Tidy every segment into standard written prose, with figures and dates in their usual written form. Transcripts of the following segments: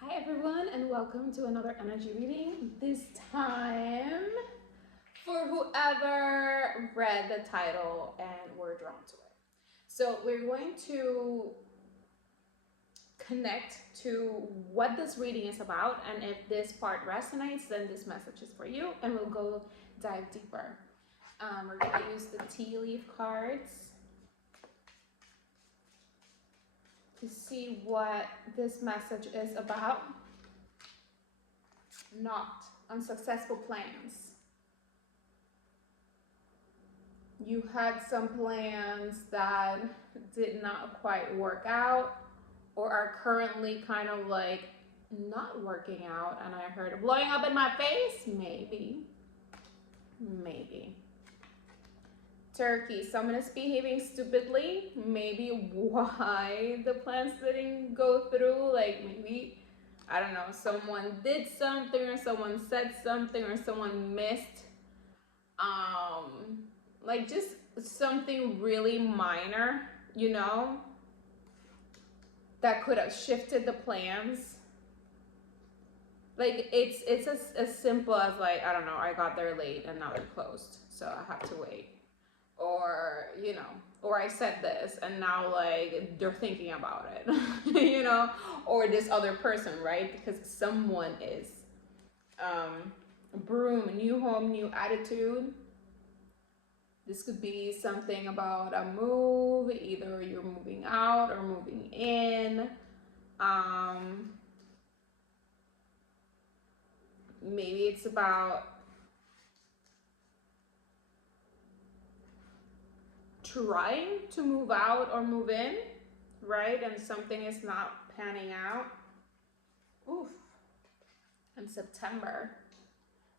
Hi everyone, and welcome to another energy reading. This time for whoever read the title and were drawn to it. So we're going to connect to what this reading is about, and if this part resonates, then this message is for you, and we'll go dive deeper. We're going to use the tea leaf cards to see what this message is about. Not unsuccessful plans. You had some plans that did not quite work out or are currently kind of like not working out, and I heard blowing up in my face. Maybe Turkey, someone is behaving stupidly. Maybe why the plans didn't go through. Like maybe, I don't know, someone did something or someone said something or someone missed like just something really minor, that could have shifted the plans. Like it's as simple as, like, I don't know, I got there late and now they're closed, so I have to wait. Or or I said this and now like they're thinking about it. Or this other person, right? Because someone is broom, new home, new attitude. This could be something about a move, either you're moving out or moving in. Maybe it's about trying to move out or move in, right? And something is not panning out. Oof. In September.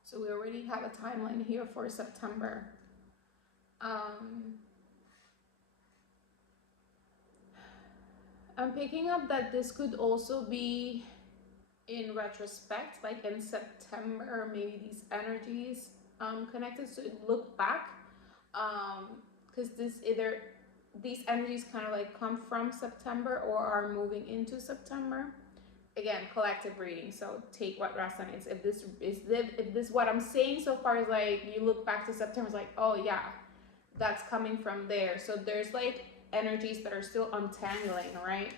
So we already have a timeline here for September. I'm picking up that this could also be in retrospect, like in September, maybe these energies connected. So look back, because these energies kind of like come from September or are moving into September. Again, collective reading, so take what resonates. If this what I'm saying so far is like you look back to September, it's like, oh yeah, that's coming from there. So there's like energies that are still untangling, right,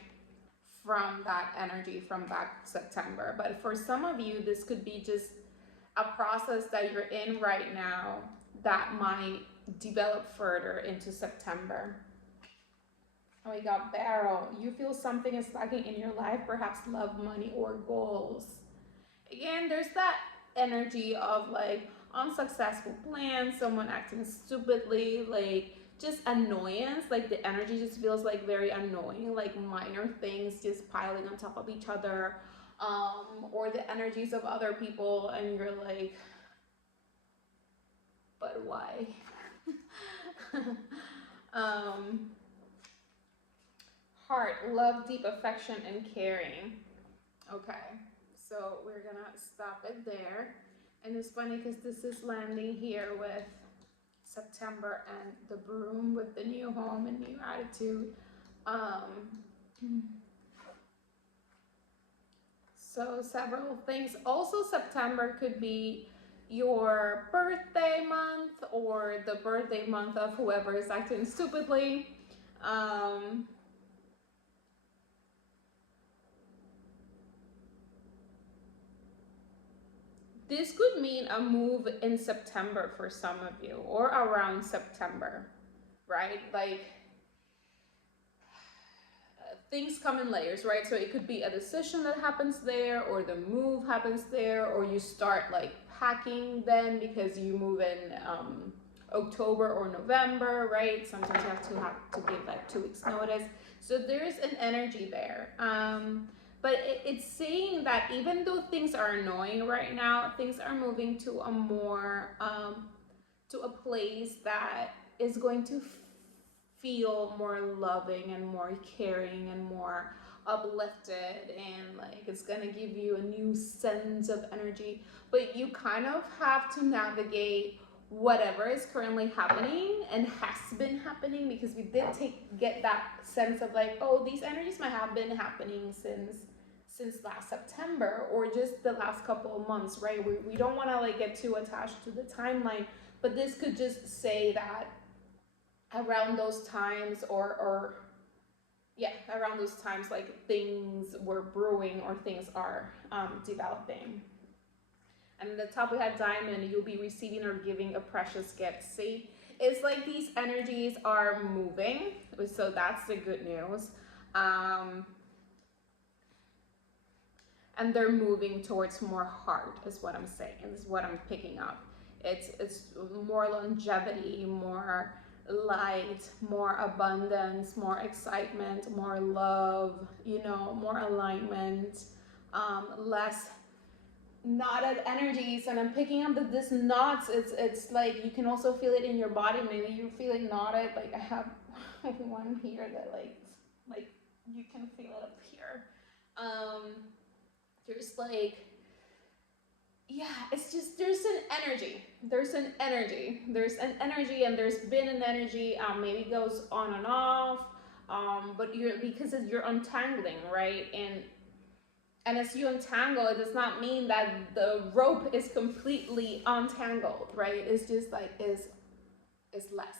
from that energy from back September. But for some of you, this could be just a process that you're in right now that might develop further into September. Oh, we got barrel. You feel something is lacking in your life, perhaps love, money, or goals. Again, there's that energy of like unsuccessful plans, someone acting stupidly, like just annoyance. Like the energy just feels like very annoying, like minor things just piling on top of each other, or the energies of other people, and you're like, but why? Heart, love, deep affection, and caring. Okay, so we're gonna stop it there. And it's funny because this is landing here with September and the broom with the new home and new attitude. So several things. Also, September could be your birthday month or the birthday month of whoever is acting stupidly. This could mean a move in September for some of you, or around September, right? Like things come in layers, right? So it could be a decision that happens there, or the move happens there, or you start like packing then because you move in October or November, right? Sometimes you have to give like 2 weeks notice. So there's an energy there. But it's saying that even though things are annoying right now, things are moving to a more to a place that is going to feel more loving and more caring and more uplifted, and like it's gonna give you a new sense of energy. But you kind of have to navigate whatever is currently happening and has been happening, because we did get that sense of like, oh, these energies might have been happening since last September or just the last couple of months, right? We don't want to like get too attached to the timeline, but this could just say that around those times or yeah, around those times, like things were brewing or things are developing. And at the top we had diamond, you'll be receiving or giving a precious gift. See, it's like these energies are moving, so that's the good news. And they're moving towards more heart, is what I'm saying, is what I'm picking up. It's more longevity, more light, more abundance, more excitement, more love, you know, more alignment, less knotted energies. And I'm picking up that this knots, it's like you can also feel it in your body. Maybe you're feeling knotted. Like I have one here that like you can feel it up here. There's like, yeah, it's just there's an energy, and there's an energy, and there's been an energy. Maybe it goes on and off, but because you're untangling, right? And as you untangle, it does not mean that the rope is completely untangled, right? It's just like is less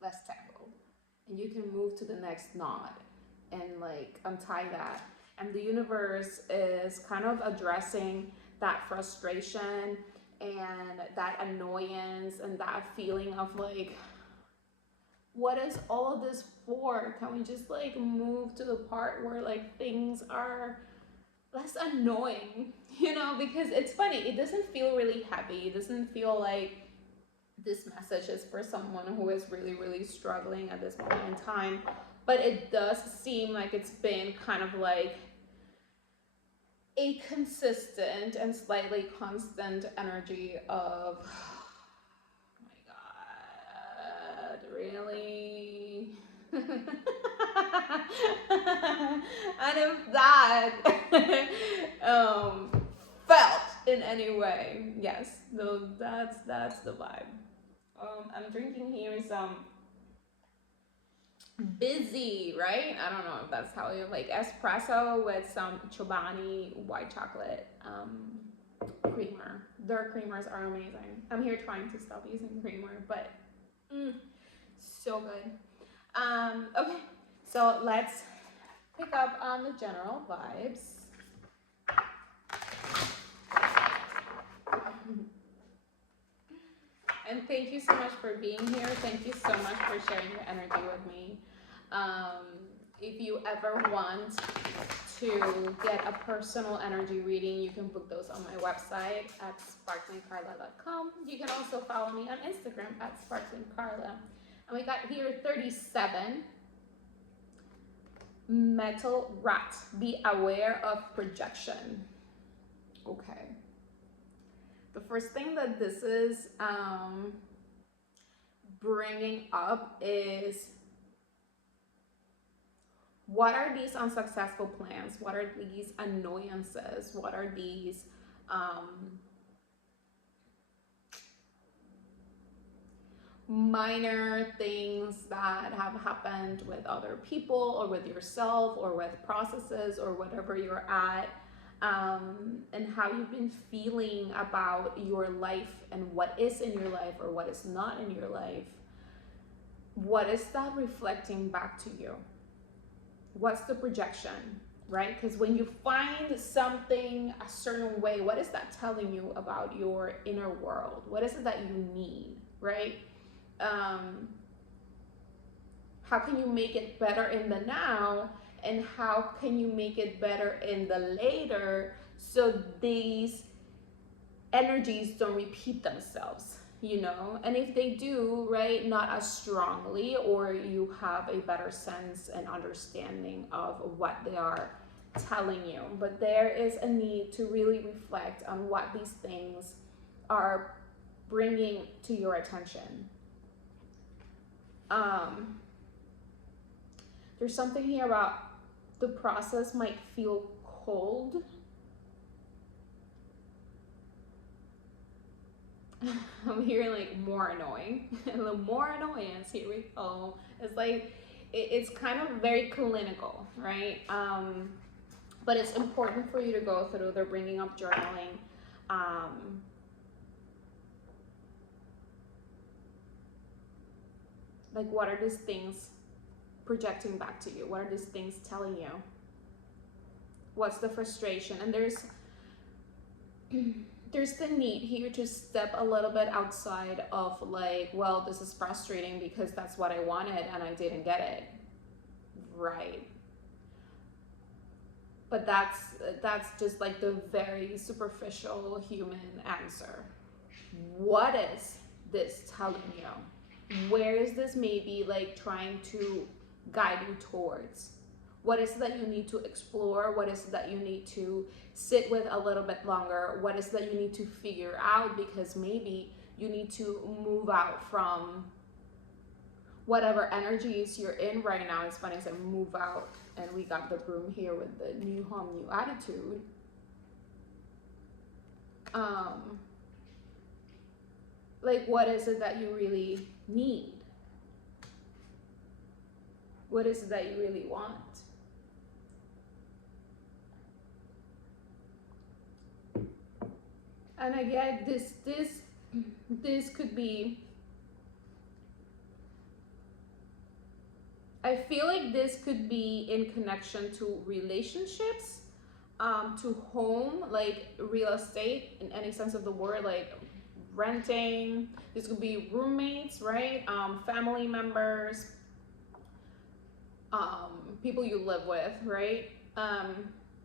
tangled, and you can move to the next knot and like untie that. And the universe is kind of addressing that frustration and that annoyance and that feeling of like, what is all of this for? Can we just like move to the part where like things are less annoying, you know? Because it's funny, it doesn't feel really heavy. It doesn't feel like this message is for someone who is really, really struggling at this moment in time. But it does seem like it's been kind of like a consistent and slightly constant energy of, oh my God, really? And if that felt in any way, yes, no, that's the vibe. I'm drinking here some busy, right? I don't know if that's how you like espresso with some Chobani white chocolate creamer. Their creamers are amazing. I'm here trying to stop using creamer, but so good. Okay, so let's pick up on the general vibes. And thank you so much for being here. Thank you so much for sharing your energy with me. If you ever want to get a personal energy reading, you can book those on my website at sparklingcarla.com. You can also follow me on Instagram at sparklingcarla. And we got here 37. Metal rat. Be aware of projection. Okay. The first thing that this is bringing up is, what are these unsuccessful plans? What are these annoyances? What are these minor things that have happened with other people or with yourself or with processes or whatever you're at? And how you've been feeling about your life and what is in your life or what is not in your life. What is that reflecting back to you? What's the projection, right? Because when you find something a certain way, what is that telling you about your inner world? What is it that you need, right? How can you make it better in the now? And how can you make it better in the later so these energies don't repeat themselves, you know? And if they do, right, not as strongly, or you have a better sense and understanding of what they are telling you. But there is a need to really reflect on what these things are bringing to your attention. There's something here about the process might feel cold. I'm hearing like more annoying. A little more annoyance. Here we go. It's like it's kind of very clinical, right? But it's important for you to go through. They're bringing up journaling. Like, what are these things projecting back to you? What are these things telling you? What's the frustration? And there's the need here to step a little bit outside of like, well, this is frustrating because that's what I wanted and I didn't get it. Right. But that's just like the very superficial human answer. What is this telling you? Where is this maybe like trying to guide you towards? What is it that you need to explore? What is it that you need to sit with a little bit longer? What is it that you need to figure out? Because maybe you need to move out from whatever energies you're in right now. It's funny, I said move out, and we got the broom here with the new home, new attitude. Like, what is it that you really need? What is it that you really want? And again, this could be, I feel like this could be in connection to relationships, to home, like real estate in any sense of the word, like renting. This could be roommates, right? Family members, people you live with, right?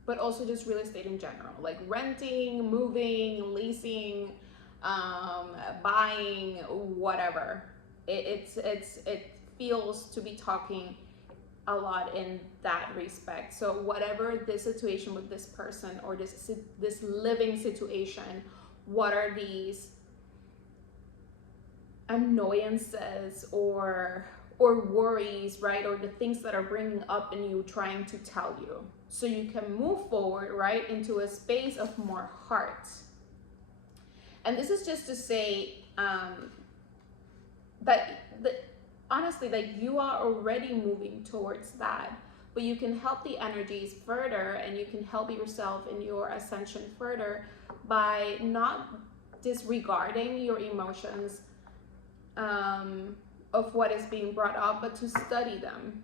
But also just real estate in general, like renting, moving, leasing, buying, whatever. It feels to be talking a lot in that respect. So whatever this situation with this person or this living situation, what are these annoyances or worries, right? Or the things that are bringing up in you, trying to tell you, so you can move forward, right, into a space of more heart. And this is just to say that honestly, like, you are already moving towards that, but you can help the energies further, and you can help yourself in your ascension further by not disregarding your emotions of what is being brought up, but to study them,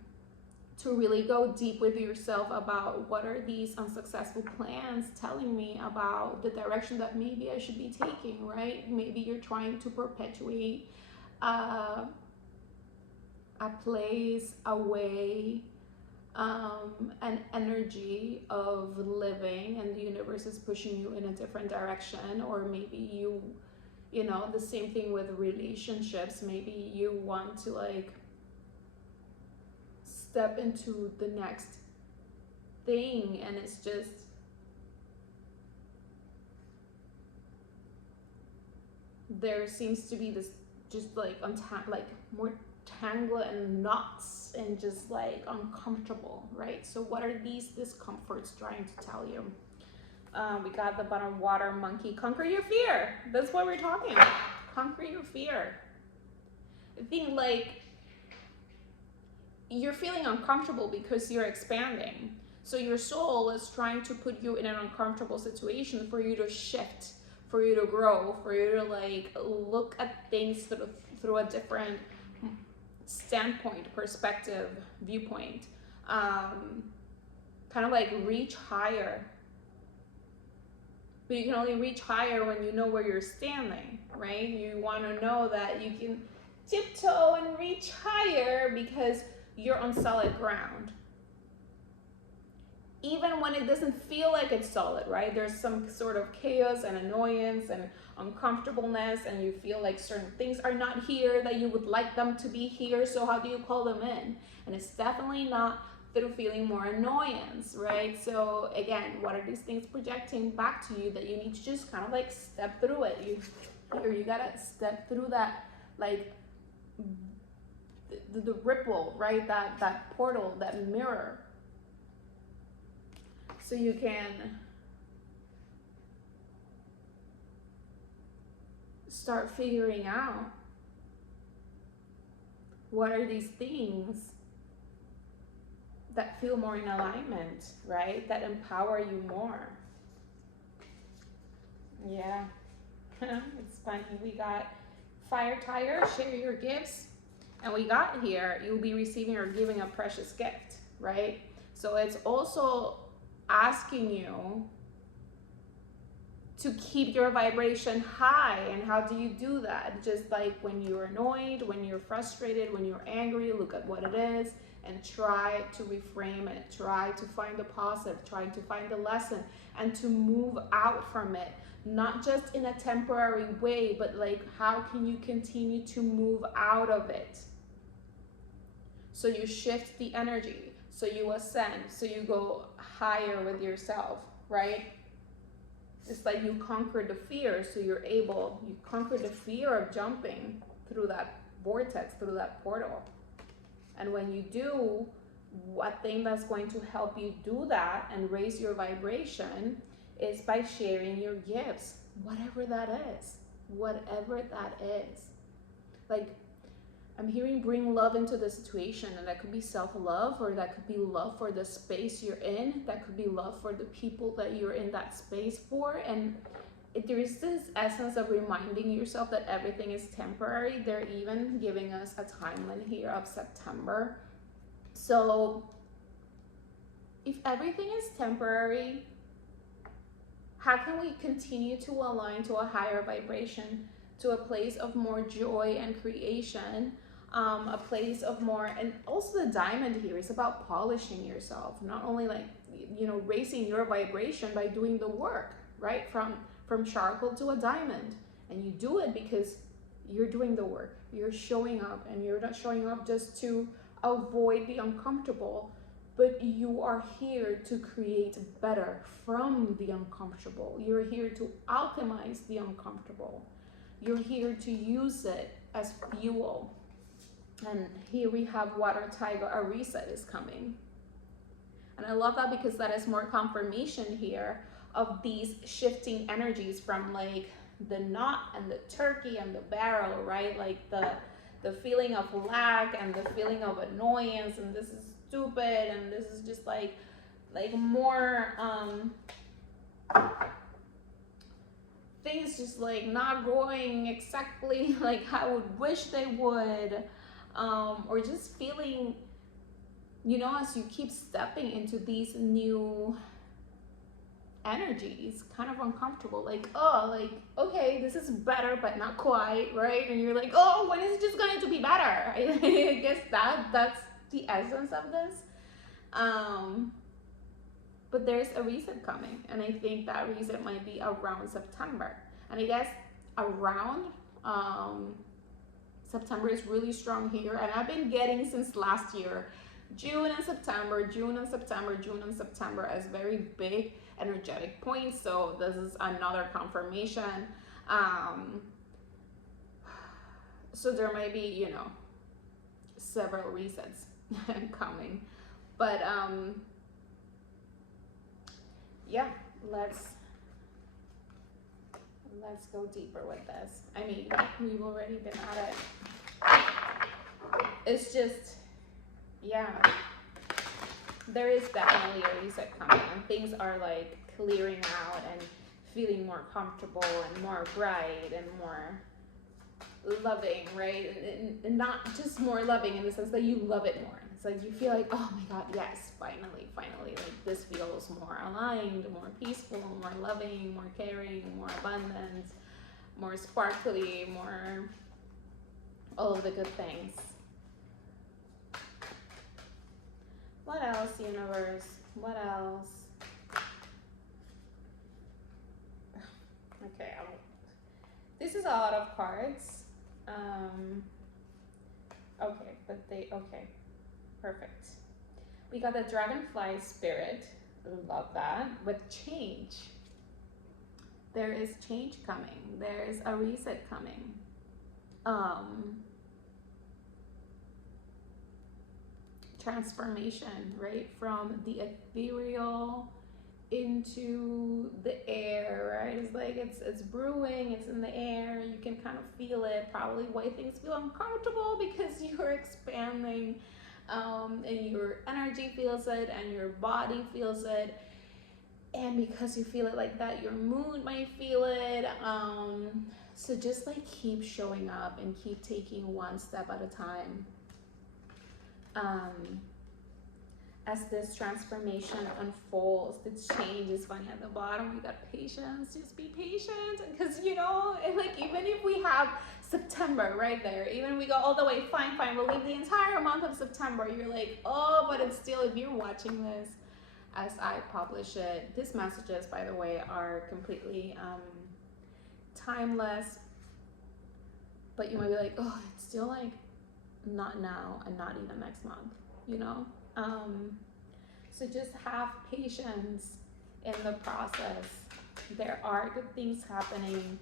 to really go deep with yourself about what are these unsuccessful plans telling me about the direction that maybe I should be taking, right? Maybe you're trying to perpetuate a place, a way, an energy of living, and the universe is pushing you in a different direction. Or maybe you know, the same thing with relationships. Maybe you want to like step into the next thing, and it's just there seems to be this just like like more tangle and knots and just like uncomfortable, right? So what are these discomforts trying to tell you? We got the bottom water monkey. Conquer your fear. That's what we're talking about. Conquer your fear. I think like you're feeling uncomfortable because you're expanding. So your soul is trying to put you in an uncomfortable situation for you to shift, for you to grow, for you to like look at things through a different standpoint, perspective, viewpoint. Kind of like reach higher. But you can only reach higher when you know where you're standing, right? You want to know that you can tiptoe and reach higher because you're on solid ground. Even when it doesn't feel like it's solid, right? There's some sort of chaos and annoyance and uncomfortableness, and you feel like certain things are not here that you would like them to be here. So how do you call them in? And it's definitely not through feeling more annoyance, right? So again, what are these things projecting back to you that you need to just kind of like step through it? You gotta step through that, like the ripple, right? That portal, that mirror, so you can start figuring out what are these things that feel more in alignment, right? That empower you more. Yeah. It's funny. We got Fire Tiger, share your gifts. And we got here, you'll be receiving or giving a precious gift, right? So it's also asking you to keep your vibration high. And how do you do that? Just like when you're annoyed, when you're frustrated, when you're angry, look at what it is and try to reframe it. Try to find the positive, try to find the lesson, and to move out from it. Not just in a temporary way, but like, how can you continue to move out of it? So you shift the energy, so you ascend, so you go higher with yourself, right? It's like you conquer the fear, so you conquer the fear of jumping through that vortex, through that portal. And when you do, one thing that's going to help you do that and raise your vibration is by sharing your gifts, whatever that is, whatever that is. Like, I'm hearing bring love into the situation, and that could be self-love, or that could be love for the space you're in, that could be love for the people that you're in that space for. And there is this essence of reminding yourself that everything is temporary. They're even giving us a timeline here of September. So if everything is temporary, how can we continue to align to a higher vibration, to a place of more joy and creation, a place of more, and also the diamond here is about polishing yourself, not only like, raising your vibration by doing the work, right? From charcoal to a diamond. And you do it because you're doing the work, you're showing up, and you're not showing up just to avoid the uncomfortable, but you are here to create better from the uncomfortable. You're here to alchemize the uncomfortable. You're here to use it as fuel. And here we have Water Tiger, a reset is coming. And I love that because that is more confirmation here of these shifting energies from like the knot and the turkey and the barrel, right? Like the feeling of lack and the feeling of annoyance, and this is stupid, and this is just like more things just like not going exactly like I would wish they would, or just feeling, as you keep stepping into these new energies, kind of uncomfortable, like, oh, like, okay, this is better but not quite, right? And you're like, oh, when is it just going to be better? I guess that's the essence of this. But there's a reset coming, and I think that reset might be around September. And I guess around September is really strong here, and I've been getting since last year June and September as very big energetic points. So this is another confirmation. So there might be, several resets coming, but yeah, let's go deeper with this. I mean, we've already been at it. It's just, yeah, there is definitely a reset coming, and things are like clearing out and feeling more comfortable and more bright and more loving, right? And not just more loving in the sense that you love it more. It's like you feel like, oh my God, yes, finally, like this feels more aligned, more peaceful, more loving, more caring, more abundant, more sparkly, more all of the good things. What else, universe? What else? Okay, this is a lot of cards. Okay, perfect. We got the dragonfly spirit. Love that. With change. There is change coming. There is a reset coming. Transformation, right? From the ethereal into the air, right? It's like it's brewing, it's in the air, you can kind of feel it, probably why things feel uncomfortable because you're expanding, and your energy feels it and your body feels it, and because you feel it like that, your mood might feel it. So just like keep showing up and keep taking one step at a time. um, as this transformation unfolds, the change is funny at the bottom. We got patience, just be patient. Because, you know, and like even if we have September right there, even if we go all the way, fine, we'll leave the entire month of September. You're like, oh, but it's still, if you're watching this as I publish it, these messages, by the way, are completely timeless. But you might be like, oh, it's still like not now and not even next month, you know? So just have patience in the process. There are good things happening.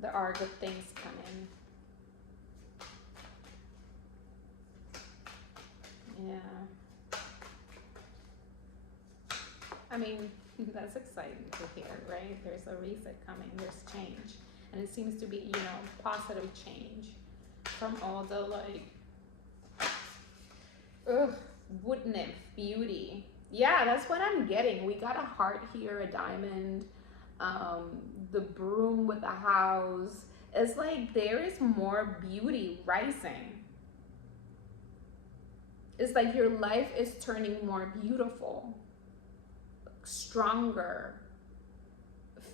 There are good things coming. Yeah. I mean, that's exciting to hear, right? There's a reset coming, there's change. And it seems to be, you know, positive change from all the like, wood nymph beauty. Yeah, that's what I'm getting. We got a heart here, a diamond, the broom with the house. It's like there is more beauty rising. It's like your life is turning more beautiful, stronger,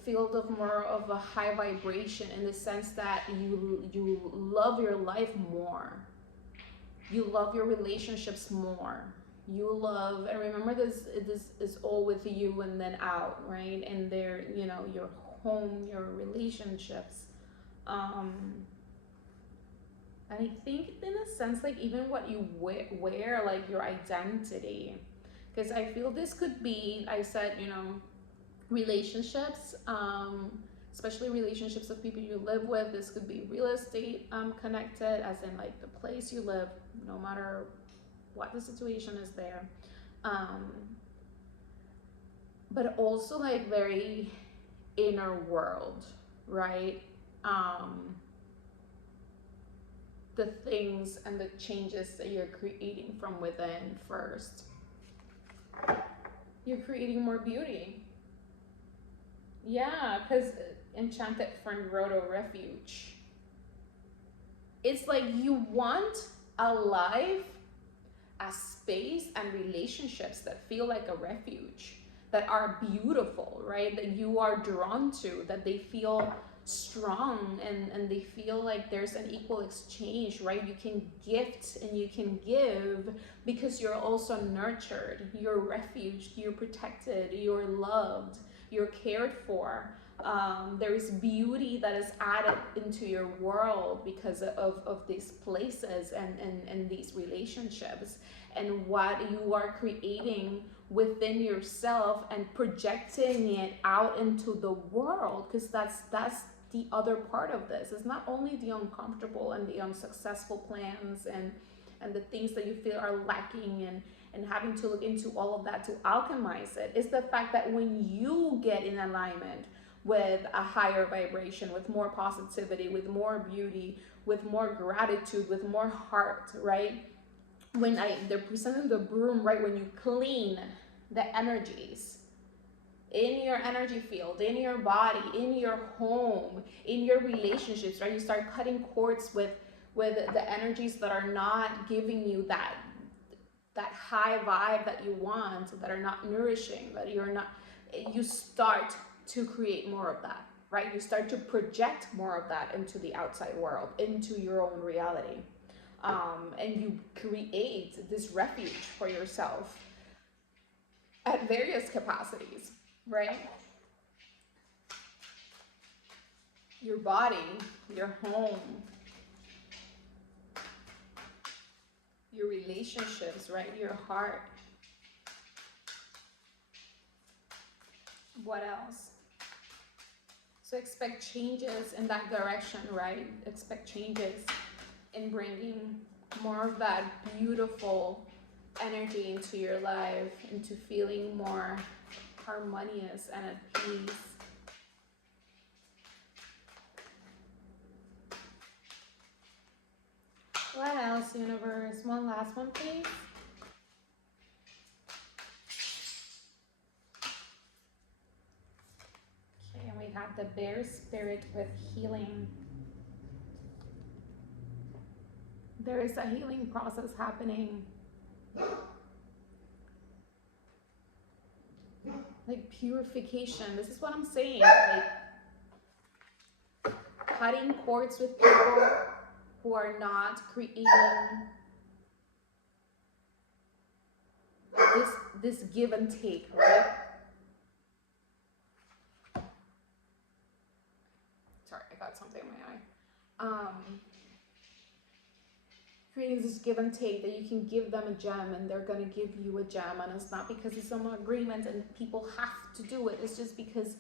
filled of more of a high vibration, in the sense that you love your life more. You love your relationships more. You love, and remember this is all with you and then out, right? And there, you know, your home, your relationships. And I think in a sense, like even what you wear, like your identity. Because I feel this could be, I said, you know, relationships, especially relationships of people you live with. This could be real estate connected, as in like the place you live, no matter what the situation is there. But also like very inner world, right? The things and the changes that you're creating from within first. You're creating more beauty. Yeah, because Enchanted Friend wrote a refuge. It's like you want a life, a space, and relationships that feel like a refuge, that are beautiful, right? That you are drawn to, that they feel strong, and they feel like there's an equal exchange, right? You can gift and you can give because you're also nurtured, you're refuged, you're protected, you're loved, you're cared for. There is beauty that is added into your world because of these places and these relationships, and what you are creating within yourself and projecting it out into the world. Because that's the other part of this. It's not only the uncomfortable and the unsuccessful plans and the things that you feel are lacking, and having to look into all of that to alchemize it. It's the fact that when you get in alignment with a higher vibration, with more positivity, with more beauty, with more gratitude, with more heart, right? When they're presenting the broom, right? When you clean the energies in your energy field, in your body, in your home, in your relationships, right? You start cutting cords with the energies that are not giving you that high vibe that you want, that are not nourishing, that you're not, you start to create more of that, right? You start to project more of that into the outside world, into your own reality. And you create this refuge for yourself at various capacities, right? Your body, your home, your relationships, right? Your heart. What else? So expect changes in that direction, right? Expect changes in bringing more of that beautiful energy into your life, into feeling more harmonious and at peace. What else, universe? One last one, please. Okay, and we have the bear spirit with healing. There is a healing process happening. Like purification. This is what I'm saying. Like cutting cords with people who are not creating this give and take, right? Sorry, I got something in my eye. Creating this give and take, that you can give them a gem and they're gonna give you a gem, and it's not because it's some agreement and people have to do it. It's just because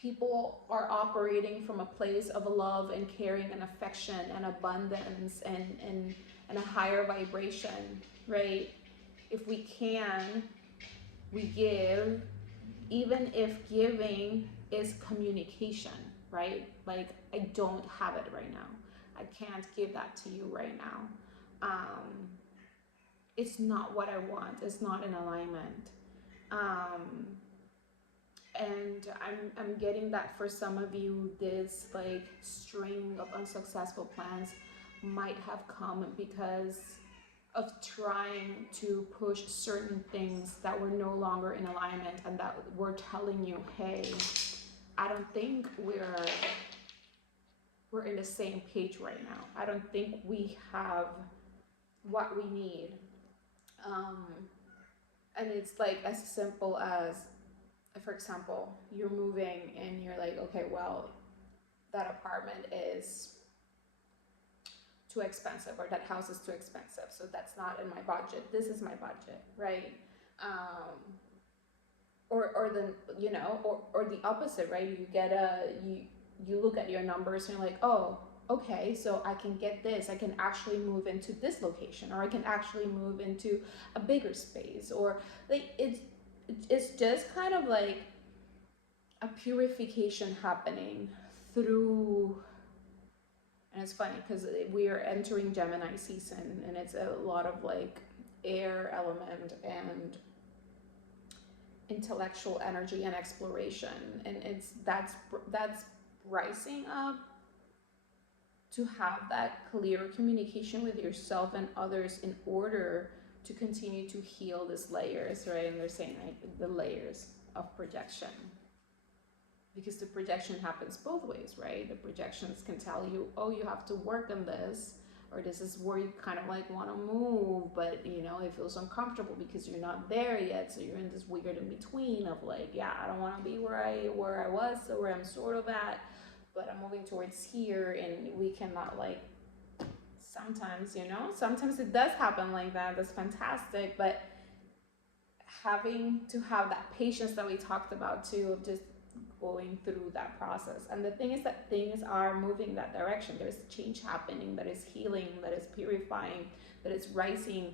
people are operating from a place of love and caring and affection and abundance and a higher vibration, right? If we can, we give, even if giving is communication, right? Like, I don't have it right now. I can't give that to you right now. It's not what I want. It's not in alignment. And I'm getting that for some of you, this like string of unsuccessful plans might have come because of trying to push certain things that were no longer in alignment, and that were telling you, hey, I don't think we're in the same page right now. I don't think we have what we need. And it's like as simple as, for example, you're moving and you're like, okay, well, that apartment is too expensive, or that house is too expensive, so that's not in my budget. This is my budget, right? Or the, you know, or the opposite, right? You get you look at your numbers and you're like, oh, okay, so I can get this. I can actually move into this location, or I can actually move into a bigger space, or like it's just kind of like a purification happening through. And it's funny because we are entering Gemini season, and it's a lot of like air element and intellectual energy and exploration, and that's rising up to have that clear communication with yourself and others in order to continue to heal these layers, right? And they're saying like the layers of projection, because the projection happens both ways, right? The projections can tell you, oh, you have to work on this, or this is where you kind of like want to move, but you know, it feels uncomfortable because you're not there yet, so you're in this weird in between of like, yeah, I don't want to be where I was, or where I'm sort of at, but I'm moving towards here, and we cannot like, sometimes, you know, sometimes it does happen like that. That's fantastic, but having to have that patience that we talked about too, of just going through that process. And the thing is that things are moving that direction. There's change happening that is healing, that is purifying, that is rising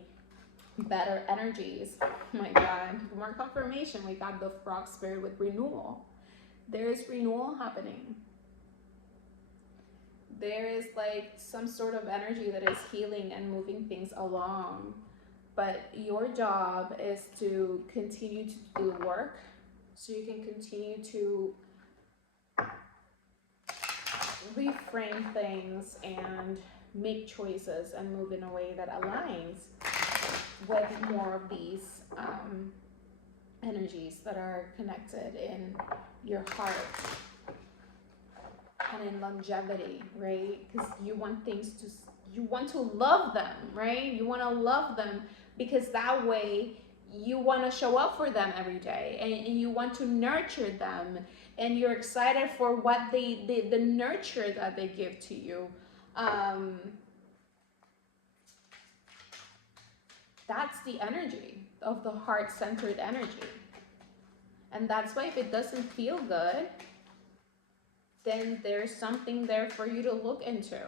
better energies. Oh my God, more confirmation. We got the frog spirit with renewal. There is renewal happening. There is like some sort of energy that is healing and moving things along. But your job is to continue to do the work, so you can continue to reframe things and make choices and move in a way that aligns with more of these energies that are connected in your heart and in longevity, right? Because you want things to, you want to love them, right? You want to love them because that way you want to show up for them every day, and you want to nurture them, and you're excited for what the nurture that they give to you. That's the energy of the heart-centered energy. And that's why if it doesn't feel good, then there's something there for you to look into.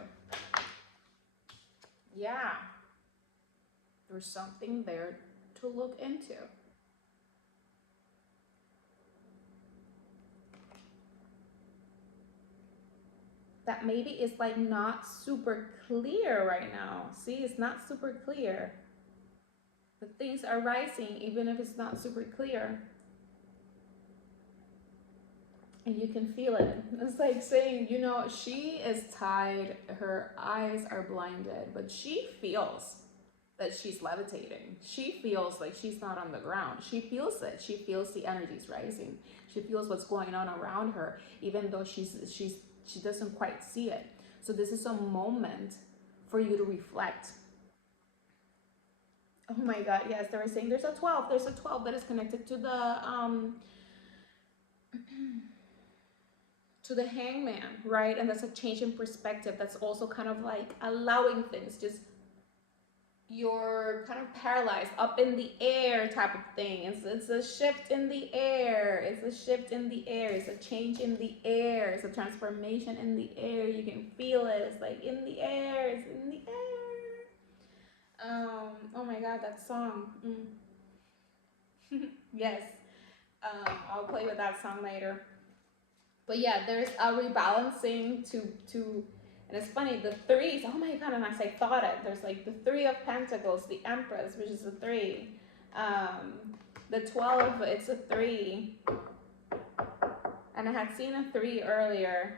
Yeah. There's something there to look into. That maybe is like not super clear right now. See, it's not super clear. But things are rising even if it's not super clear. And you can feel it. It's like saying, you know, she is tied, her eyes are blinded, but she feels that she's levitating. She feels like she's not on the ground. She feels it. She feels the energies rising. She feels what's going on around her, even though she doesn't quite see it. So this is a moment for you to reflect. Oh my God, yes, they were saying there's a 12. There's a 12 that is connected to the hangman, right? And that's a change in perspective. That's also kind of like allowing things, just you're kind of paralyzed, up in the air type of thing. It's a shift in the air. It's a shift in the air. It's a change in the air. It's a transformation in the air. You can feel it. It's like in the air. It's in the air. Oh my God, that song. Yes. I'll play with that song later. But yeah, there's a rebalancing to and it's funny, the threes, oh my God, and as I thought it, there's like the 3 of Pentacles, the Empress, which is a 3. The 12, it's a 3. And I had seen a 3 earlier.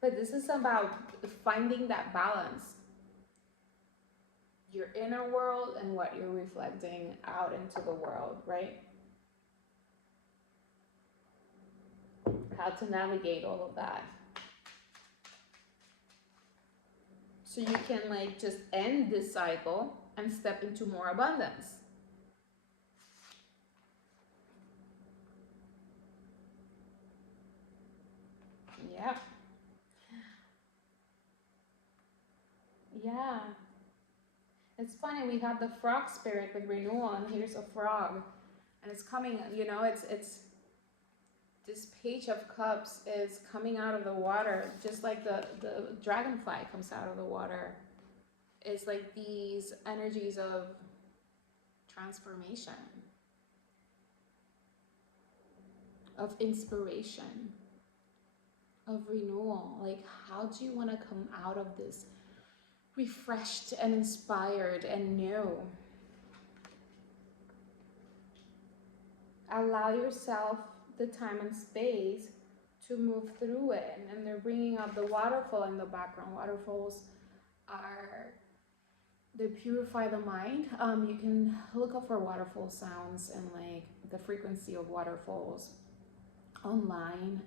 But this is about finding that balance. Your inner world and what you're reflecting out into the world, right? How to navigate all of that. So you can like just end this cycle and step into more abundance. Yeah. Yeah. It's funny, we have the frog spirit with renewal, and here's a frog. And it's coming, you know, it's this Page of Cups is coming out of the water, just like the dragonfly comes out of the water. It's like these energies of transformation, of inspiration, of renewal. Like, how do you want to come out of this refreshed and inspired and new? Allow yourself the time and space to move through it. And they're bringing up the waterfall in the background. Waterfalls they purify the mind. You can look up for waterfall sounds and like the frequency of waterfalls online,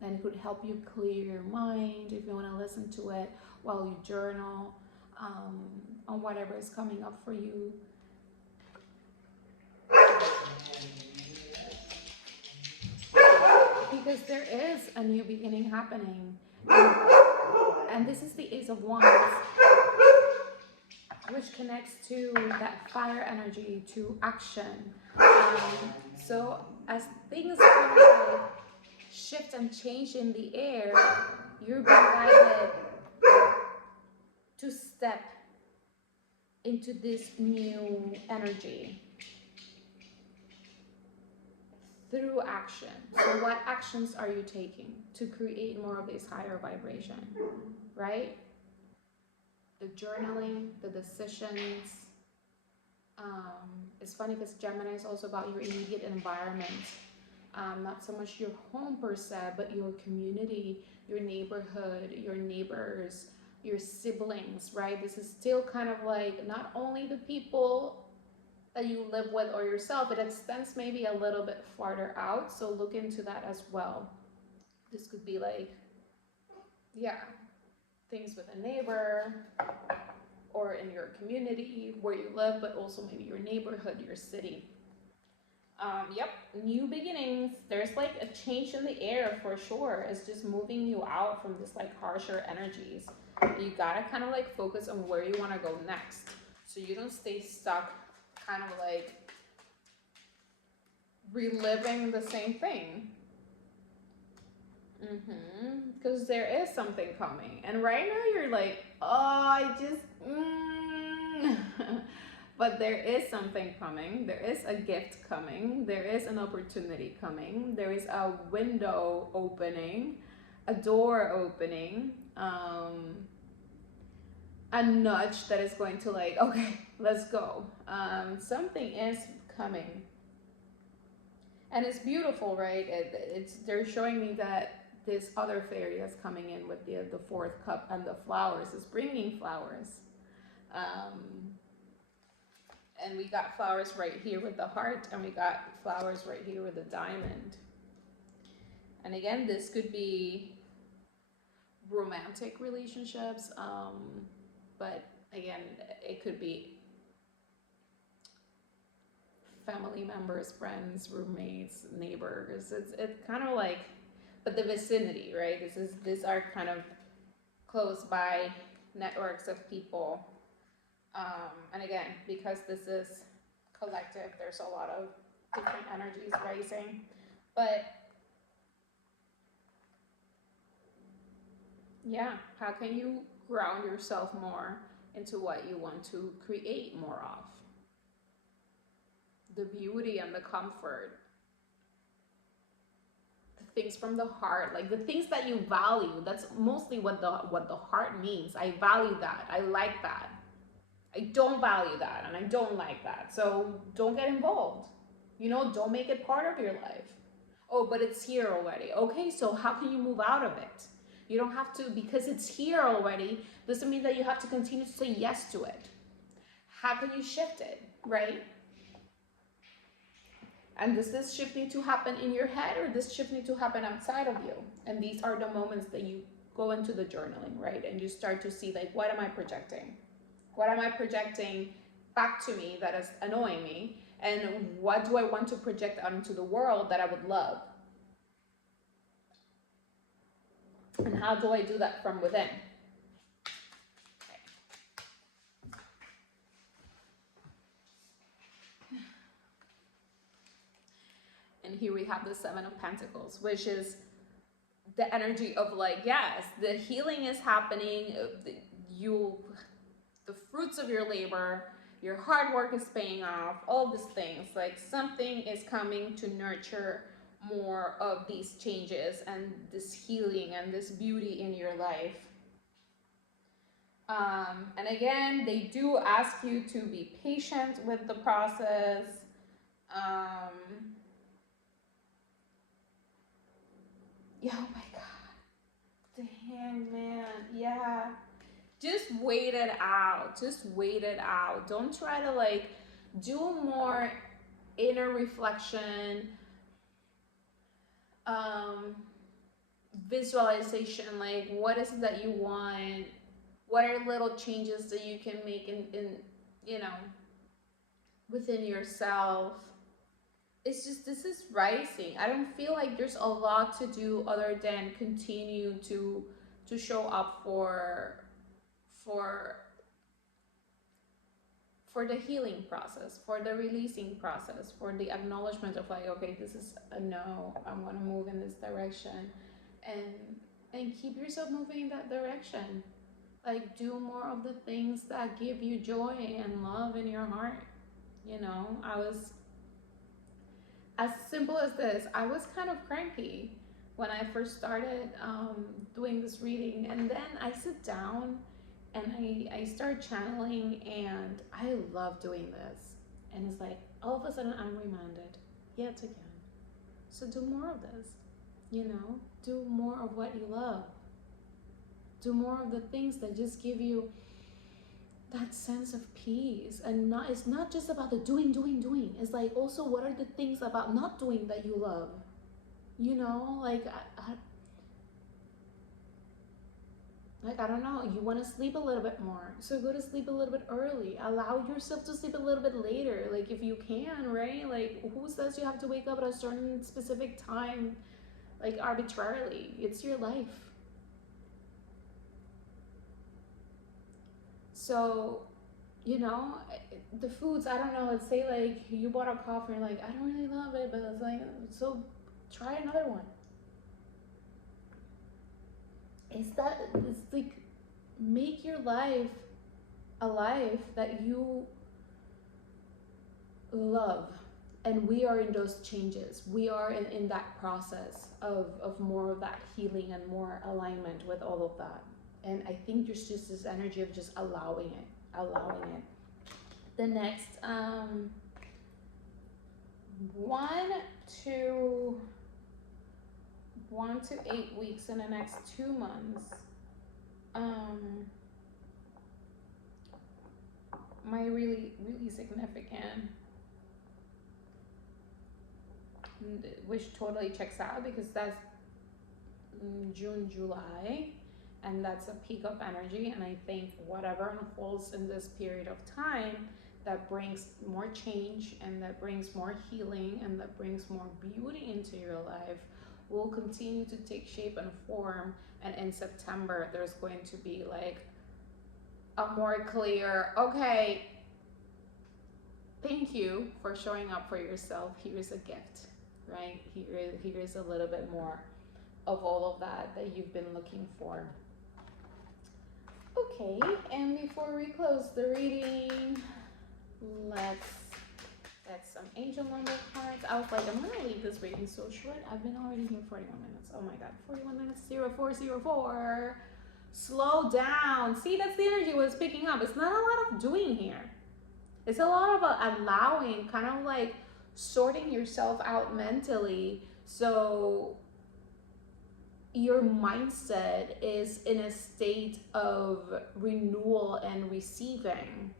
and it could help you clear your mind if you want to listen to it while you journal on whatever is coming up for you. Because there is a new beginning happening, and this is the Ace of Wands, which connects to that fire energy, to action. So as things kind of like shift and change in the air, you're being guided to step into this new energy through action. So what actions are you taking to create more of this higher vibration, right? The journaling, the decisions. It's funny because Gemini is also about your immediate environment. Not so much your home per se, but your community, your neighborhood, your neighbors, your siblings, right? This is still kind of like not only the people that you live with or yourself, it extends maybe a little bit farther out. So look into that as well. This could be like, yeah, things with a neighbor or in your community where you live, but also maybe your neighborhood, your city. Yep, new beginnings. There's like a change in the air for sure. It's just moving you out from this like harsher energies. You gotta kind of like focus on where you want to go next, so you don't stay stuck kind of like reliving the same thing. Because there is something coming, and right now you're like I just, but there is something coming. There is a gift coming. There is an opportunity coming. There is a window opening, a door opening, a nudge that is going to like, okay, let's go. Something is coming, and it's beautiful, right? It's they're showing me that this other fairy that's coming in with the fourth cup and the flowers is bringing flowers. Um, and we got flowers right here with the heart, and we got flowers right here with the diamond. And again, this could be romantic relationships, but again, it could be family members, friends, roommates, neighbors. It's kind of like, but the vicinity, right? These are kind of close by networks of people. And again, because this is collective, there's a lot of different energies rising. But yeah, how can you ground yourself more into what you want to create more of? The beauty and the comfort, the things from the heart, like the things that you value. That's mostly what the heart means. I value that. I like that. I don't value that, and I don't like that. So don't get involved. Don't make it part of your life. Oh, but it's here already. Okay, so how can you move out of it? You don't have to, because it's here already, doesn't mean that you have to continue to say yes to it. How can you shift it, right? And does this shift need to happen in your head, or does this shift need to happen outside of you? And these are the moments that you go into the journaling, right? And you start to see, like, what am I projecting? What am I projecting back to me that is annoying me? And what do I want to project out into the world that I would love? And how do I do that from within? And here we have the Seven of Pentacles, which is the energy of like, yes, the healing is happening. The fruits of your labor, your hard work is paying off, all these things. Like something is coming to nurture more of these changes and this healing and this beauty in your life. And again, they do ask you to be patient with the process. Yeah, oh my God. The Hangman, yeah. Just wait it out. Just wait it out. Don't try to like do more inner reflection, visualization, like what is it that you want? What are little changes that you can make in within yourself? It's just, this is rising. I don't feel like there's a lot to do other than continue to show up for the healing process, for the releasing process, for the acknowledgement of like, okay, this is a no, I want to move in this direction, and keep yourself moving in that direction. Like, do more of the things that give you joy and love in your heart. I was, as simple as this, I was kind of cranky when I first started doing this reading, and then I sit down and I start channeling, and I love doing this. And it's like, all of a sudden I'm reminded, yet again. So do more of this, do more of what you love. Do more of the things that just give you that sense of peace. And it's not just about the doing. It's like also, what are the things about not doing that you love? I don't know, you want to sleep a little bit more, so go to sleep a little bit early. Allow yourself to sleep a little bit later, like if you can, right? Like, who says you have to wake up at a certain specific time, like arbitrarily? It's your life. So, the foods, I don't know, let's say like you bought a coffee and like, I don't really love it, but it's like, so try another one. It's like make your life a life that you love. And we are in those changes. We are in that process of more of that healing and more alignment with all of that. And I think there's just this energy of just allowing it. The next 1 to 8 weeks in the next 2 months, my really significant, which totally checks out because that's June, July, and that's a peak of energy. And I think whatever unfolds in this period of time that brings more change and that brings more healing and that brings more beauty into your life will continue to take shape and form. And in September, there's going to be like a more clear, okay, thank you for showing up for yourself. Here's a gift, right? Here's a little bit more of all of that you've been looking for. Okay, and before we close the reading, let's get some angel number cards. I was like, I'm gonna leave this reading so short. I've been already here 41 minutes. Oh my god, 41 minutes, 0404. Slow down. See, that's the energy was picking up. It's not a lot of doing here. It's a lot of allowing, kind of like sorting yourself out mentally. So your mindset is in a state of renewal and receiving,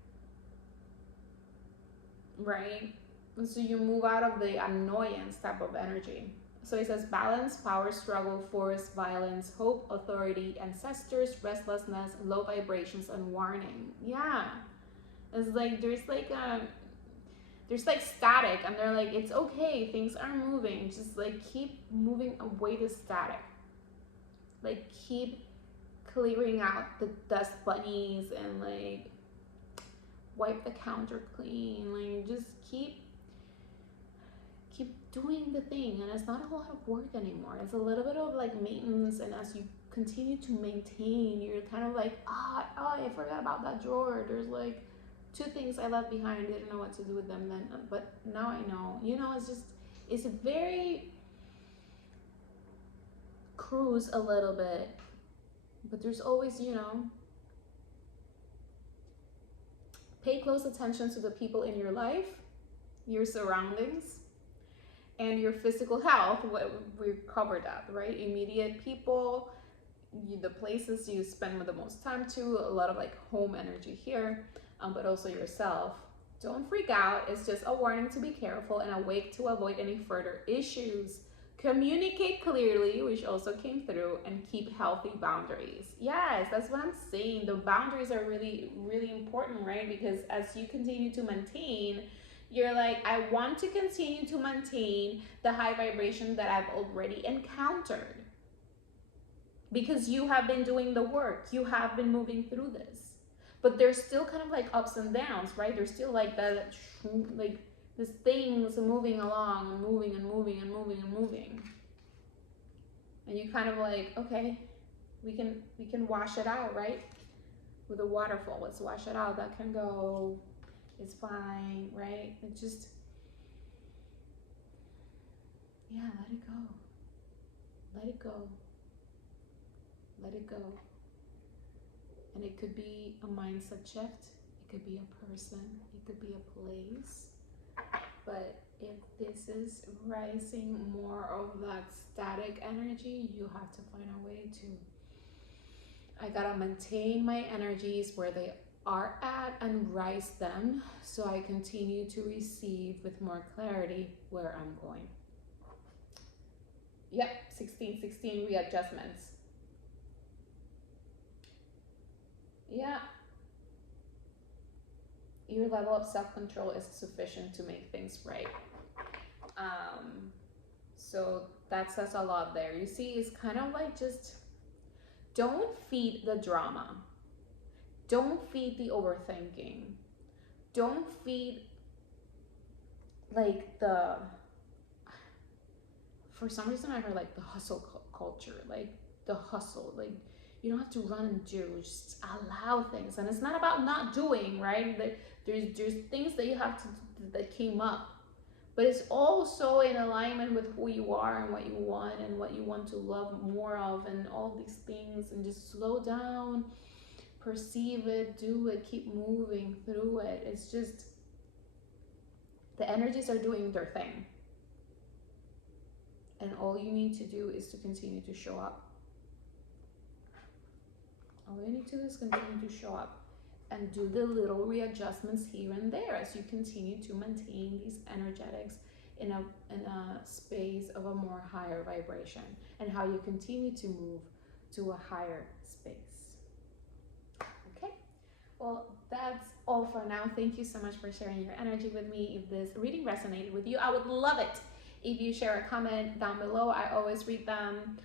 right? And so you move out of the annoyance type of energy. So it says balance, power, struggle, force, violence, hope, authority, ancestors, restlessness, low vibrations, and warning. Yeah. It's like there's like static, and they're like, it's okay, things are moving. Just like keep moving away the static. Like keep clearing out the dust bunnies and like wipe the counter clean. Like just keep doing the thing. And it's not a lot of work anymore. It's a little bit of like maintenance, and as you continue to maintain, you're kind of like, oh, I forgot about that drawer. There's like 2 things I left behind. I didn't know what to do with them then, but now I know. You know, it's a very cruise a little bit, but there's always, you know, pay close attention to the people in your life, your surroundings, and your physical health. We covered that, right? Immediate people, the places you spend the most time to, a lot of like home energy here, but also yourself. Don't freak out. It's just a warning to be careful and awake to avoid any further issues. Communicate clearly, which also came through, and keep healthy boundaries. Yes, that's what I'm saying. The boundaries are really, really important, right? Because as you continue to maintain, you're like, I want to continue to maintain the high vibration that I've already encountered. Because you have been doing the work. You have been moving through this. But there's still kind of like ups and downs, right? There's still like that, like, this thing's moving along and moving and moving and moving and moving. And you kind of like, okay, we can wash it out, right? With a waterfall, let's wash it out. That can go, it's fine, right? It just, yeah, let it go. Let it go. Let it go. And it could be a mindset shift. It could be a person. It could be a place. But if this is rising more of that static energy, you have to find a way to, I gotta maintain my energies where they are at and rise them so I continue to receive with more clarity where I'm going. Yep, 16 readjustments. Yeah. Your level of self-control is sufficient to make things right. So that says a lot there. You see, it's kind of like just don't feed the drama. Don't feed the overthinking. Don't feed like the, for some reason I heard like the hustle culture, like the hustle, like You don't have to run and do, just allow things. And it's not about not doing, right? There's things that you have to that came up, but it's also in alignment with who you are and what you want to love more of, and all these things. And just slow down, perceive it, do it, keep moving through it. It's just the energies are doing their thing, and all you need to do is to continue to show up. All you need to do is continue to show up and do the little readjustments here and there as you continue to maintain these energetics in a space of a more higher vibration, and how you continue to move to a higher space. Okay, well, that's all for now. Thank you so much for sharing your energy with me. If this reading resonated with you, I would love it if you share a comment down below. I always read them.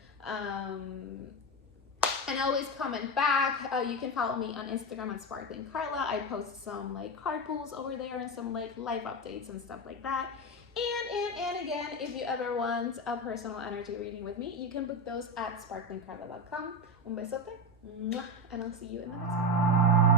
And always comment back. You can follow me on Instagram at Sparkling Carla. I post some like card pulls over there and some like life updates and stuff like that. And again, if you ever want a personal energy reading with me, you can book those at sparklingcarla.com. Un besote, and I'll see you in the next one.